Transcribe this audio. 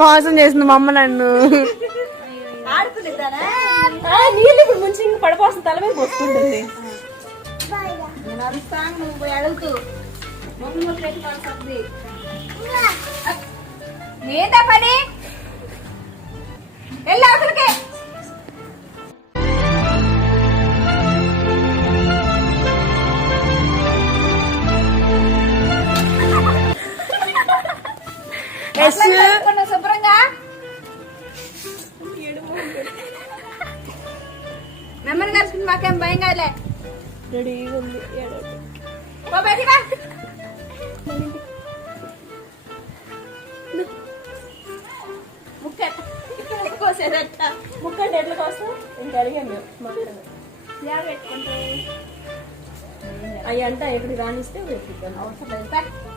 మోసం చేసింది మా అమ్మ నన్ను. నీళ్ళు ఇప్పుడు ముంచి పడిపోతుంది, తల మీద పోసుకుంటుంది. నువ్వు పోయి అడుగుతూ ఏందా పని వెళ్ళి అవతలకే. శుభ్రంగా నెమ్మది కలుసుకుని మాకేం భయం కాదులే. రెడీగా ఉంది. ముక్కంటే ఎట్ల కోసం ఇంకా అడిగాను. అవి అంతా ఎప్పుడు రానిస్తే వెతుకుతాను. అవసరం లేదు.